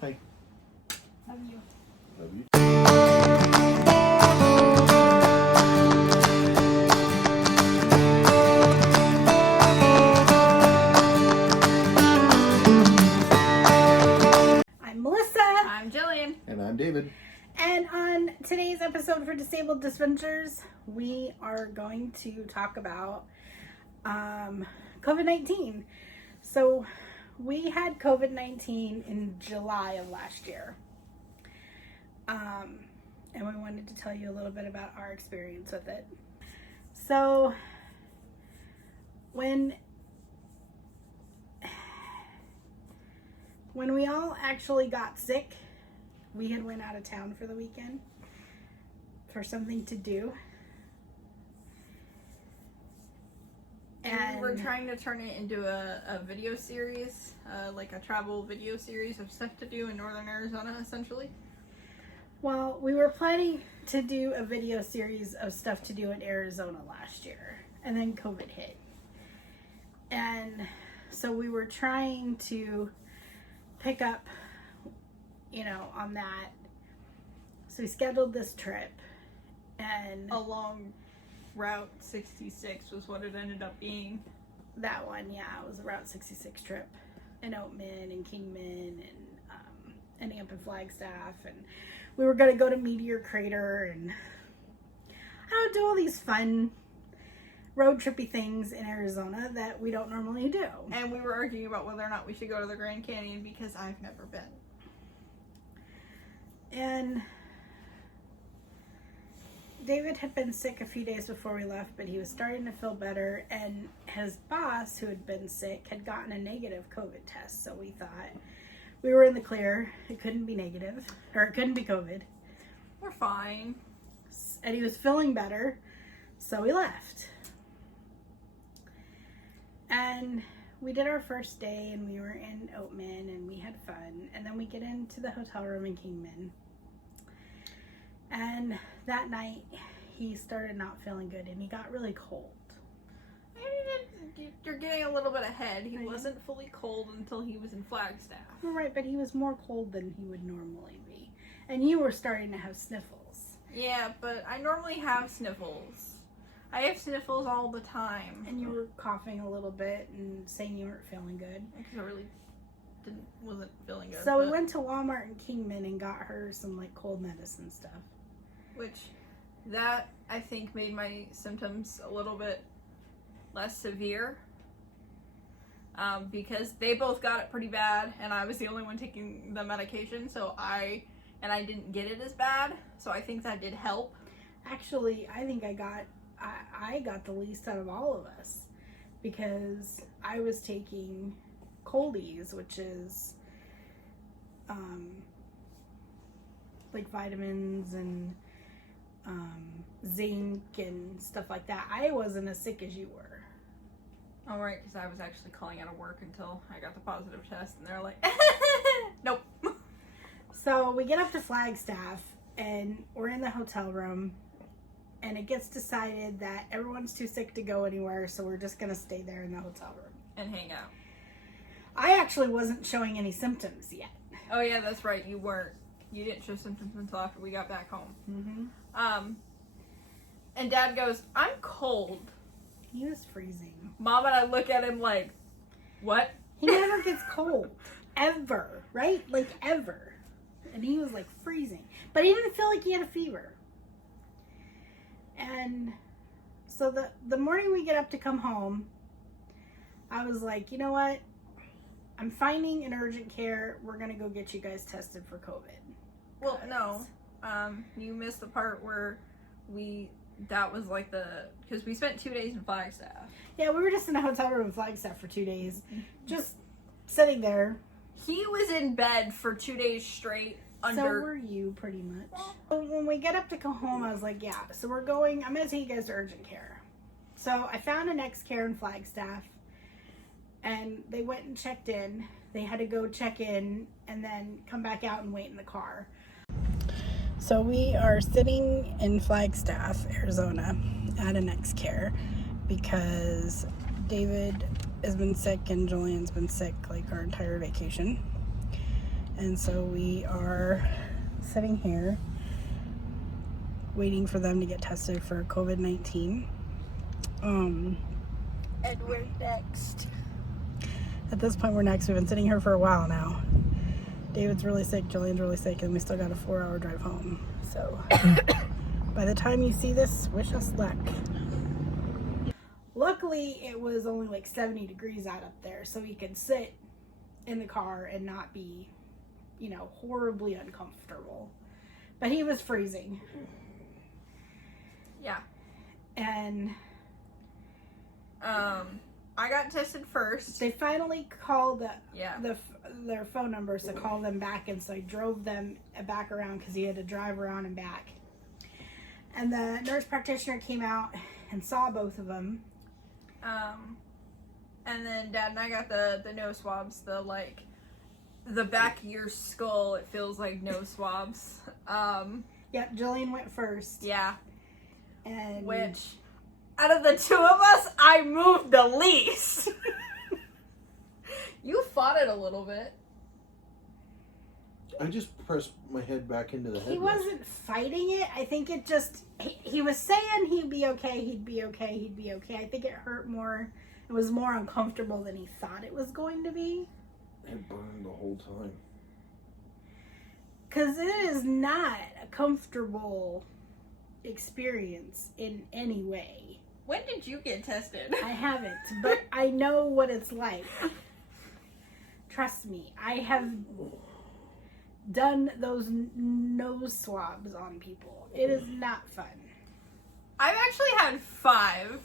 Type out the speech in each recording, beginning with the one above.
Hi. Love you. Love you. I'm Melissa. I'm Jillian. And I'm David. And on today's episode for Disabled Dispensers, we are going to talk about COVID-19. So we had COVID-19 in July of last year. And we wanted to tell you a little bit about our experience with it. So when we all actually got sick, we had went out of town for the weekend for something to do. And we're trying to turn it into a video series, like a travel video series of stuff to do in northern Arizona, essentially. Well, we were planning to do a video series of stuff to do in Arizona last year, and then COVID hit. And so we were trying to pick up, on that. So we scheduled this trip, and Along Route 66 was what it ended up being. that one, yeah, it was a Route 66 trip in Oatman and Kingman and Amp and Flagstaff, and we were going to go to Meteor Crater and do all these fun road trippy things in Arizona that we don't normally do. And we were arguing about whether or not we should go to the Grand Canyon because I've never been. And David had been sick a few days before we left, but he was starting to feel better, and his boss, who had been sick, had gotten a negative COVID test. So we thought we were in the clear. It couldn't be negative, or it couldn't be COVID. We're fine. And he was feeling better, so we left. And we did our first day, and we were in Oatman, and we had fun. And then we get into the hotel room in Kingman. And that night, he started not feeling good, and he got really cold. You're getting a little bit ahead. He wasn't fully cold until he was in Flagstaff. Right, but he was more cold than he would normally be. And you were starting to have sniffles. Yeah, but I normally have sniffles. I have sniffles all the time. And you were coughing a little bit and saying you weren't feeling good. Because I really wasn't feeling good. So we went to Walmart in Kingman and got her some cold medicine stuff. Which, that I think made my symptoms a little bit less severe. Because they both got it pretty bad, and I was the only one taking the medication, so I didn't get it as bad, so I think that did help. Actually, I think I got the least out of all of us, because I was taking Coldies, which is like vitamins and zinc and stuff like that. I wasn't as sick as you were. All right, because I was actually calling out of work until I got the positive test, and they're like, nope. So we get up to Flagstaff, and we're in the hotel room, and it gets decided that everyone's too sick to go anywhere, so we're just going to stay there in the hotel room. And hang out. I actually wasn't showing any symptoms yet. Oh yeah, that's right, you weren't. You didn't show symptoms until after we got back home. Mm-hmm. And Dad goes, I'm cold. He was freezing. Mom and I look at him like, what? He never gets cold. Ever. Right? Ever. And he was freezing. But he didn't feel like he had a fever. And so the morning we get up to come home, I was like, you know what? I'm finding an urgent care. We're going to go get you guys tested for COVID. Well, no. You missed the part where that was because we spent 2 days in Flagstaff. Yeah, we were just in a hotel room in Flagstaff for 2 days. Just sitting there. He was in bed for 2 days straight. So were you, pretty much. So when we get up to go home, I was like, yeah, so I'm going to take you guys to urgent care. So I found an X-Care in Flagstaff, and they went and checked in. They had to go check in and then come back out and wait in the car. So we are sitting in Flagstaff, Arizona at an X-Care because David has been sick and Julian's been sick our entire vacation. And so we are sitting here waiting for them to get tested for COVID-19. And we're next. At this point, we're next. We've been sitting here for a while now. David's really sick, Jillian's really sick, and we still got a 4-hour drive home. So by the time you see this, wish us luck. Luckily, it was only like 70 degrees out up there, so we could sit in the car and not be, you know, horribly uncomfortable. But he was freezing. Yeah. And I got tested first. they finally called Yeah. their phone numbers to call them back, and so I drove them back around because he had to drive around and back. And the nurse practitioner came out and saw both of them. And then Dad and I got the nose swabs, the back of your skull, it feels like nose swabs. Yep, Jillian went first. Yeah. And Which, out of the two of us, I moved the least. You fought it a little bit. I just pressed my head back into the headrest. he wasn't fighting it. I think it just, he was saying he'd be okay, he'd be okay, he'd be okay. I think it hurt more. It was more uncomfortable than he thought it was going to be. It burned the whole time. Because it is not a comfortable experience in any way. When did you get tested? I haven't, but I know what it's like. Trust me, I have done those nose swabs on people. It is not fun. I've actually had 5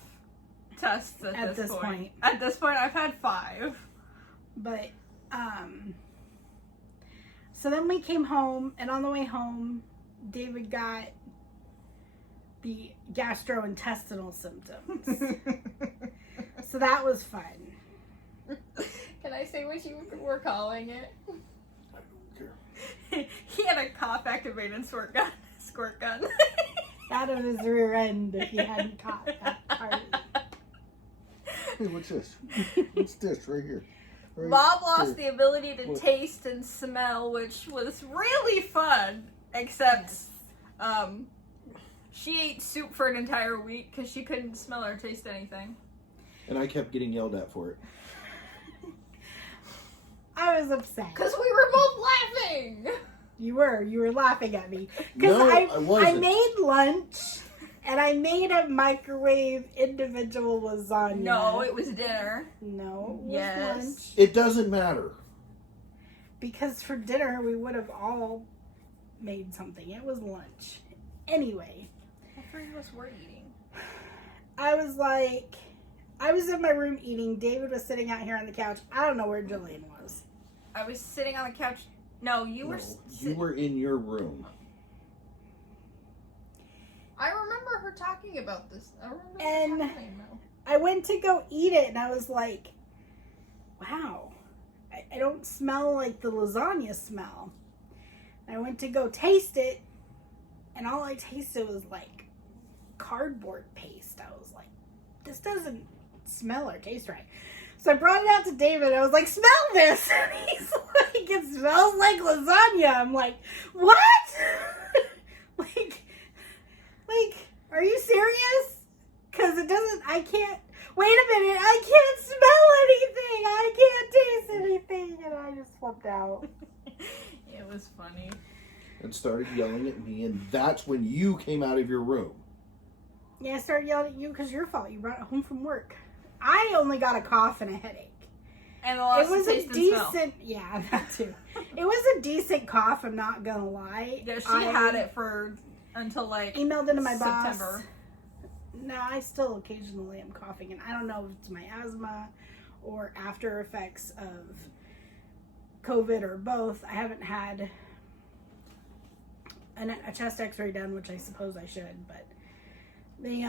tests at this point. At this point, I've had 5. But, so then we came home, and on the way home, David got the gastrointestinal symptoms. So that was fun. Can I say what you were calling it? I don't care. He had a cough-activated squirt gun. Out of his rear end if he hadn't caught that part. Hey, what's this? What's this right here? Right Bob lost here. the ability to What? taste and smell, which was really fun, except she ate soup for an entire week because she couldn't smell or taste anything. And I kept getting yelled at for it. I was upset. Because we were both laughing! You were laughing at me. Because No, I I wasn't. made lunch, and I made a microwave individual lasagna. No, it was dinner. No, it was Yes. lunch. It doesn't matter. Because for dinner, we would have all made something. It was lunch. Anyway, All 3 of us were eating. I was in my room eating. David was sitting out here on the couch. I don't know where Jillian was. I was sitting on the couch. No, you were. You were in your room. I remember her talking about this. I remember And- this happening, though. I went to go eat it, and I was like, wow, I don't smell like the lasagna smell. And I went to go taste it, and all I tasted was like cardboard paste. I was like, this doesn't smell or taste right. So I brought it out to David, and I was like, smell this! And he's like, it smells like lasagna. I'm like, what? like, are you serious? Because it doesn't, I can't, wait a minute, I can't smell anything, I can't taste anything, and I just flipped out. It was funny. And started yelling at me, and that's when you came out of your room. Yeah, I started yelling at you because your fault, you brought it home from work. I only got a cough and a headache. And the loss It was of taste a and smell. decent, yeah, that too. It was a decent cough, I'm not gonna lie. Yeah, she I had it for until like emailed into my September. boss. No, I still occasionally am coughing, and I don't know if it's my asthma or after effects of COVID or both. I haven't had a chest x-ray done, which I suppose I should, but they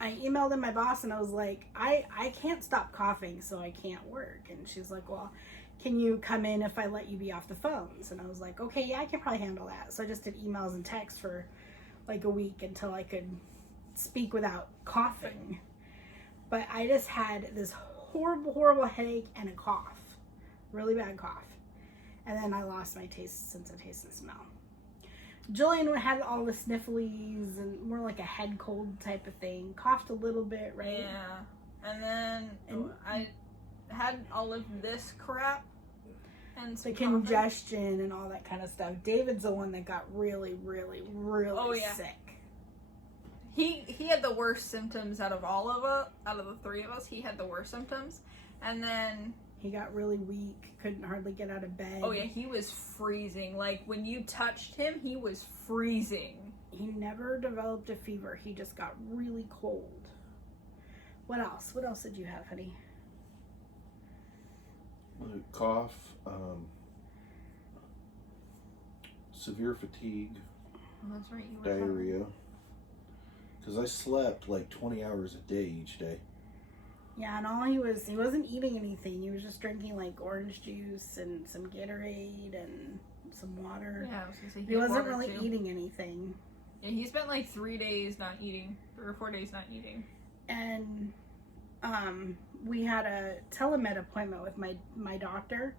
I emailed in my boss and I was like, I can't stop coughing, so I can't work. And she's like, well, can you come in if I let you be off the phones? And I was like, okay, yeah, I can probably handle that. So I just did emails and texts for like a week until I could speak without coughing. But I just had this horrible, horrible headache and a cough. Really bad cough. And then I lost my sense of taste and smell. Julian had all the snifflies and more like a head cold type of thing. Coughed a little bit, right? Yeah. And then I had all of this crap. And the congestion and all that kind of stuff. David's the one that got really, really, really sick. He had the worst symptoms out of all of us, out of the three of us. He had the worst symptoms. And then he got really weak, couldn't hardly get out of bed. Oh yeah, he was freezing. Like when you touched him, he was freezing. He never developed a fever. He just got really cold. What else? What else did you have, honey? Cough, severe fatigue, that's right, you diarrhea. Because I slept like 20 hours a day each day. Yeah, and he wasn't eating anything. He was just drinking like orange juice and some Gatorade and some water. Yeah, I was gonna say he wasn't really eating anything. Yeah, he spent like 3 days not eating, 3 or 4 days not eating. And we had a telemed appointment with my doctor,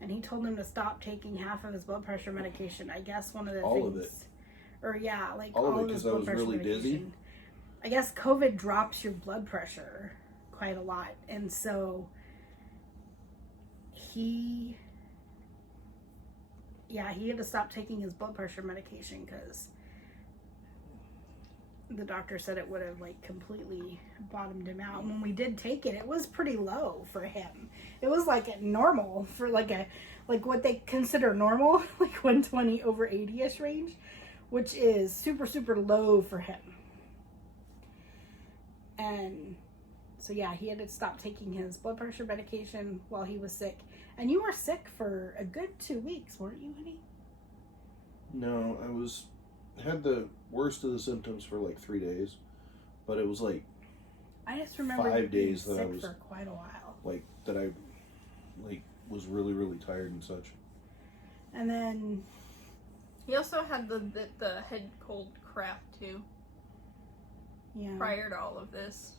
and he told him to stop taking half of his blood pressure medication. I guess one of the all things, of it. Or yeah, like all of his blood pressure really medication. dizzy. I guess COVID drops your blood pressure quite a lot, and so he had to stop taking his blood pressure medication because the doctor said it would have like completely bottomed him out. And when we did take it, it was pretty low for him. It was like normal for like what they consider normal, like 120 over 80ish range, which is super, super low for him. And so yeah, he had to stop taking his blood pressure medication while he was sick. And you were sick for a good 2 weeks, weren't you, honey? No, I had the worst of the symptoms for like 3 days, but it was like I just remember 5 days that sick I was for quite a while. Like that I like was really, really tired and such. And then he also had the head cold crap too. Yeah. Prior to all of this.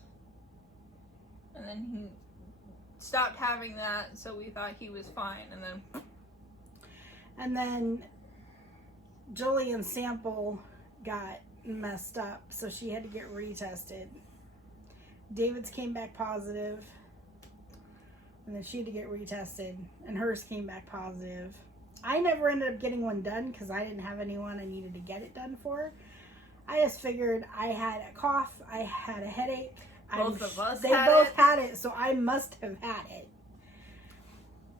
And then he stopped having that, so we thought he was fine, and then Julian's sample got messed up, so she had to get retested. David's came back positive, and then she had to get retested, and hers came back positive. I never ended up getting one done because I didn't have anyone I needed to get it done for. I just figured I had a cough, I had a headache. Both of us They had both it. had it, so I must have had it.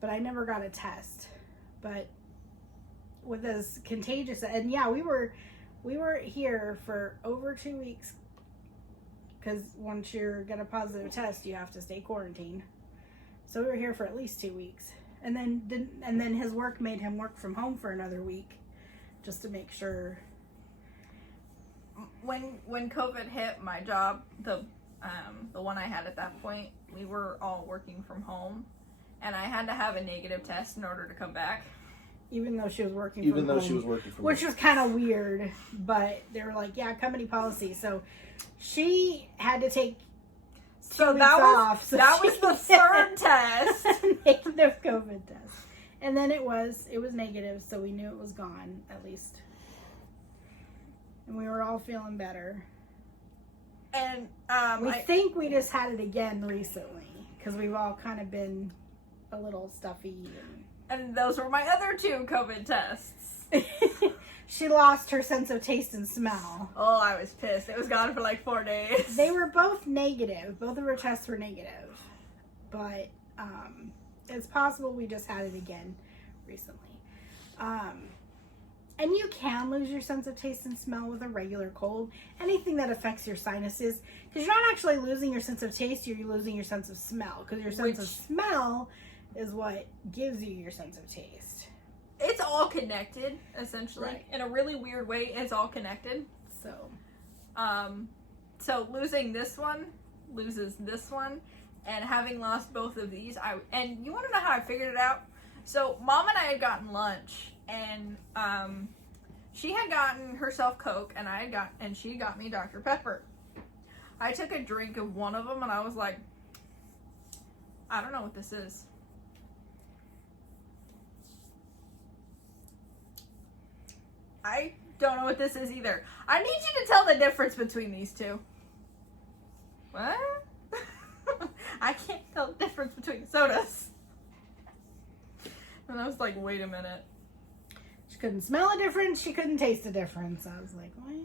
But I never got a test. But with as contagious, and yeah, we were here for over 2 weeks, because once you get a positive test, you have to stay quarantined. So we were here for at least 2 weeks, and then his work made him work from home for another week, just to make sure. When COVID hit, my job, the one I had at that point, we were all working from home, and I had to have a negative test in order to come back. Even though she was working from home. Which was kind of weird, but they were like, yeah, company policy. So she had to take 2 weeks off. So that was the third test. Negative COVID test. And then it was negative, so we knew it was gone, at least. And we were all feeling better. And we think we just had it again recently, because we've all kind of been a little stuffy. And those were my other 2 COVID tests. She lost her sense of taste and smell. Oh, I was pissed. It was gone for like 4 days. They were both negative. Both of her tests were negative. But it's possible we just had it again recently. And you can lose your sense of taste and smell with a regular cold. Anything that affects your sinuses. Because you're not actually losing your sense of taste, you're losing your sense of smell. Because your sense of smell is what gives you your sense of taste. It's all connected, essentially. Right. In a really weird way, it's all connected. So losing this one loses this one. And having lost both of these, and you want to know how I figured it out? So Mom and I had gotten lunch, and she had gotten herself Coke, and she got me Dr. Pepper. I took a drink of one of them, and I was like, I don't know what this is. I don't know what this is either. I need you to tell the difference between these two. What? I can't tell the difference between sodas. And I was like, wait a minute. She couldn't smell a difference. She couldn't taste a difference. I was like, well.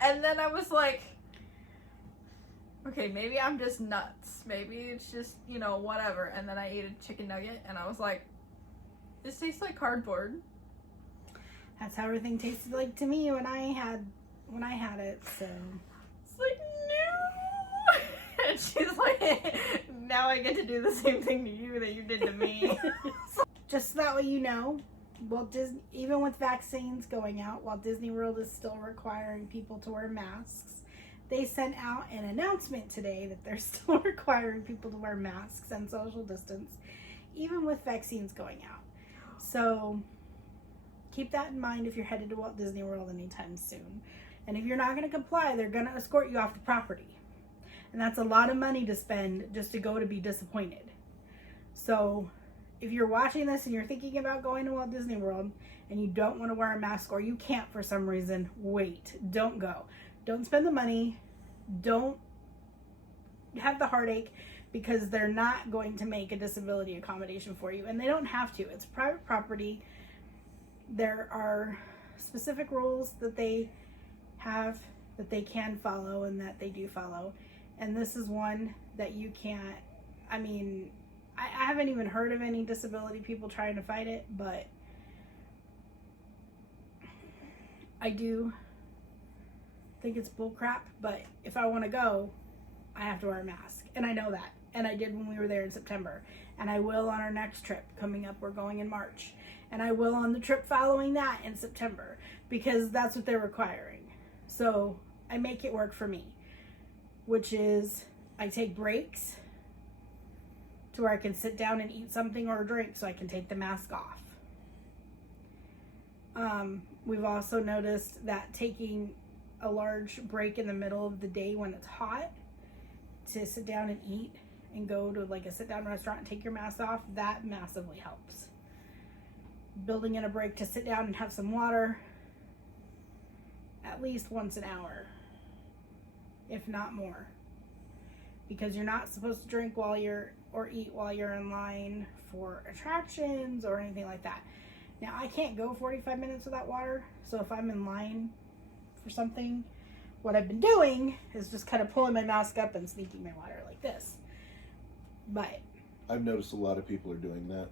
And then I was like, okay, maybe I'm just nuts. Maybe it's just, whatever. And then I ate a chicken nugget and I was like, this tastes like cardboard. That's how everything tasted like to me when I had it, so. It's like, no. And she's like, now I get to do the same thing to you that you did to me. Just so that way you know, even with vaccines going out, Walt Disney World is still requiring people to wear masks. They sent out an announcement today that they're still requiring people to wear masks and social distance, even with vaccines going out. So keep that in mind if you're headed to Walt Disney World anytime soon. And if you're not going to comply, they're going to escort you off the property. And that's a lot of money to spend just to go to be disappointed. So if you're watching this and you're thinking about going to Walt Disney World and you don't want to wear a mask or you can't for some reason, wait. Don't go. Don't spend the money. Don't have the heartache because they're not going to make a disability accommodation for you. And they don't have to. It's private property. There are specific rules that they have that they can follow and that they do follow. And this is one that you can't. I mean, I haven't even heard of any disability people trying to fight it, but I do think it's bullcrap. But if I want to go, I have to wear a mask. And I know that. And I did when we were there in September. And I will on our next trip coming up. We're going in March. And I will on the trip following that in September. Because that's what they're requiring. So I make it work for me. Which is I take breaks to where I can sit down and eat something or a drink so I can take the mask off. We've also noticed that taking a large break in the middle of the day when it's hot to sit down and eat and go to like a sit down restaurant and take your mask off, that massively helps. Building in a break to sit down and have some water at least once an hour, if not more. Because you're not supposed to drink or eat while you're in line for attractions or anything like that. Now, I can't go 45 minutes without water, so if I'm in line for something, what I've been doing is just kind of pulling my mask up and sneaking my water like this. But I've noticed a lot of people are doing that,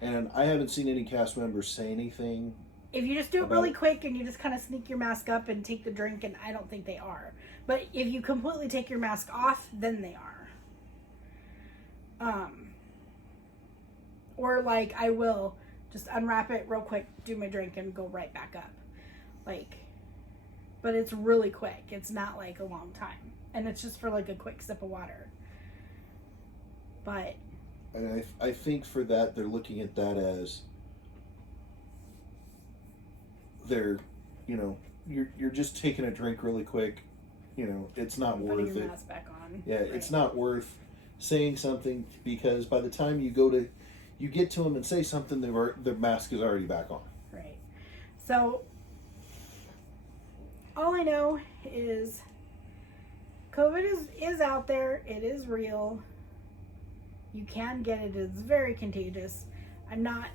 and I haven't seen any cast members say anything. If you just do it really quick and you just kind of sneak your mask up and take the drink, and I don't think they are. But if you completely take your mask off, then they are. Or like I will just unwrap it real quick, do my drink, and go right back up. But it's really quick. It's not like a long time. And it's just for like a quick sip of water. But I think for that, they're looking at that as they're, you're just taking a drink really quick. It's not worth putting your it. mask back on. Yeah, Right. It's not worth saying something because by the time you get to them and say something, their mask is already back on. Right. So all I know is COVID is out there. It is real. You can get it. It's very contagious. I'm not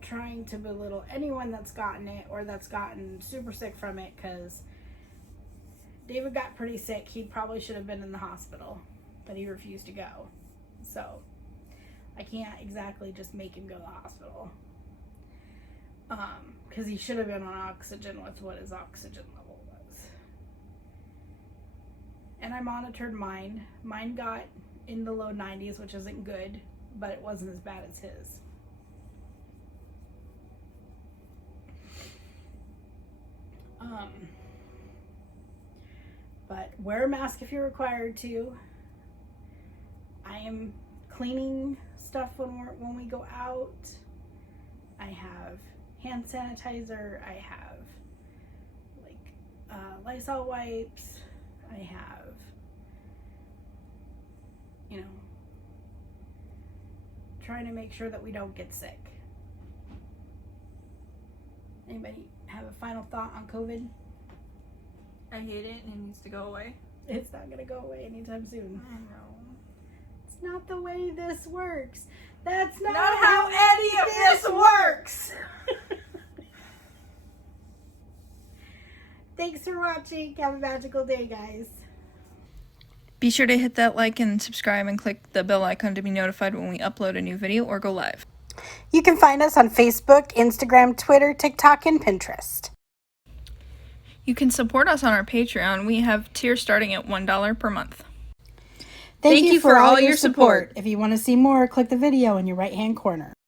trying to belittle anyone that's gotten it or that's gotten super sick from it, because David got pretty sick. He probably should have been in the hospital, but he refused to go. So I can't exactly just make him go to the hospital. Because he should have been on oxygen with what his oxygen level was. And I monitored mine. Mine got in the low 90s, which isn't good, but it wasn't as bad as his. But wear a mask if you're required to. I am cleaning stuff when we go out. I have hand sanitizer. I have Lysol wipes. I have, trying to make sure that we don't get sick. Anybody have a final thought on COVID? I hate it and it needs to go away. It's not going to go away anytime soon. I know. It's not the way this works. That's not how any of this works. Thanks for watching. Have a magical day, guys. Be sure to hit that like and subscribe and click the bell icon to be notified when we upload a new video or go live. You can find us on Facebook, Instagram, Twitter, TikTok, and Pinterest. You can support us on our Patreon. We have tiers starting at $1 per month. Thank you for all your support. If you want to see more, click the video in your right-hand corner.